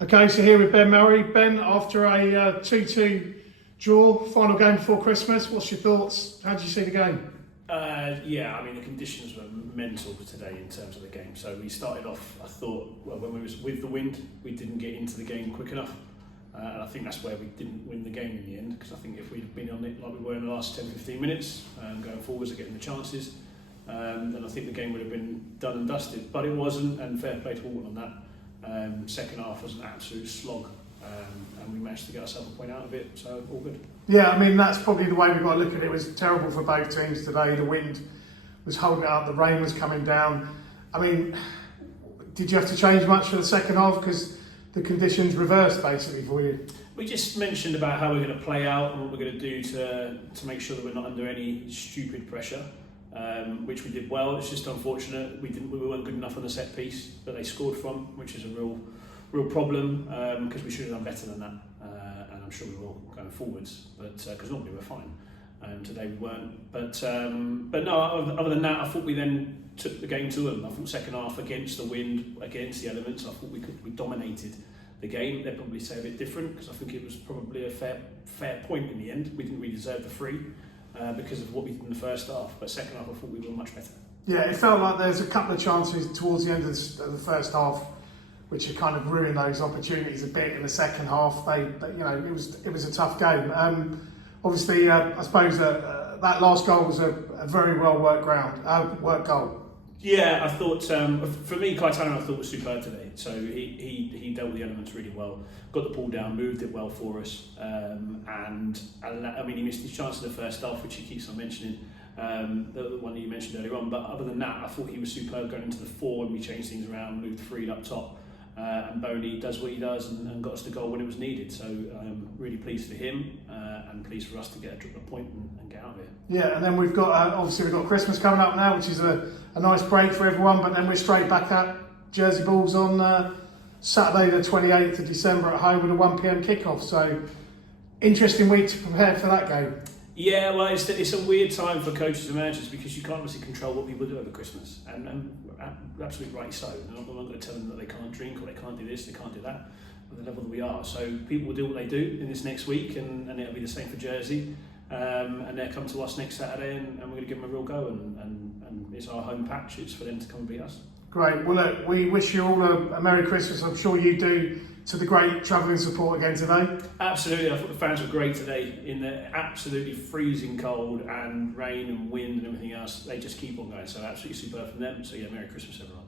Okay, so here with Ben Murray. Ben, after a 2-2 draw, final game before Christmas, what's your thoughts? How did you see the game? Yeah, I mean the conditions were mental today in terms of the game. So we started off, I thought, well, when we was with the wind, we didn't get into the game quick enough. And I think that's where we didn't win the game in the end, because I think if we'd have been on it like we were in the last 10-15 minutes, going forwards and getting the chances, then I think the game would have been done and dusted. But it wasn't, and fair play to Alton on that. Second half was an absolute slog, and we managed to get ourselves a point out of it, so all good. Yeah, I mean, that's probably the way we've got to look at it. It was terrible for both teams today. The wind was holding it up, the rain was coming down. I mean, did you have to change much for the second half? Because the conditions reversed basically for you. We just mentioned about how we're going to play out and what we're going to do to make sure that we're not under any stupid pressure, which we did well. It's just unfortunate we weren't good enough on the set piece that they scored from, which is a real problem, because we should have done better than that, and I'm sure we will going forwards. But because normally we're fine, today we weren't. But no, other than that, I thought we then took the game to them. I thought second half against the wind, against the elements, I thought we dominated the game. They'd probably say a bit different, because I think it was probably a fair point in the end. We didn't really deserve the free because of what we did in the first half, but second half I thought we were much better. Yeah, it felt like there's a couple of chances towards the end of the first half which had kind of ruined those opportunities a bit in the second half. They you know, it was a tough game. Obviously, I suppose that last goal was a very well worked goal. Yeah, I thought, for me, Caetano I thought was superb today. So he dealt with the elements really well, got the ball down, moved it well for us, and I mean he missed his chance in the first half, which he keeps on mentioning, the one that you mentioned earlier on. But other than that, I thought he was superb going into the four, and we changed things around, moved freed up top, and Boney does what he does and got us the goal when it was needed. So I'm really pleased for him, and pleased for us to get a point and get out of here. Yeah, and then we've got obviously we've got Christmas coming up now, which is a nice break for everyone. But then we're straight back at Jersey Bulls on Saturday the 28th of December at home with a 1 p.m. kickoff. So interesting week to prepare for that game. Yeah, well, it's a weird time for coaches and managers, because you can't obviously control what people do over Christmas, and absolutely right so. I'm not going to tell them that they can't drink or they can't do this, they can't do that, at the level that we are. So people will do what they do in this next week, and it'll be the same for Jersey. And they'll come to us next Saturday, and we're going to give them a real go, and it's our home patch. It's for them to come and beat us. Great. Well, look, we wish you all a Merry Christmas. I'm sure you do, to the great travelling support again today. Absolutely. I thought the fans were great today in the absolutely freezing cold and rain and wind and everything else. They just keep on going. So absolutely superb from them. So yeah, Merry Christmas everyone.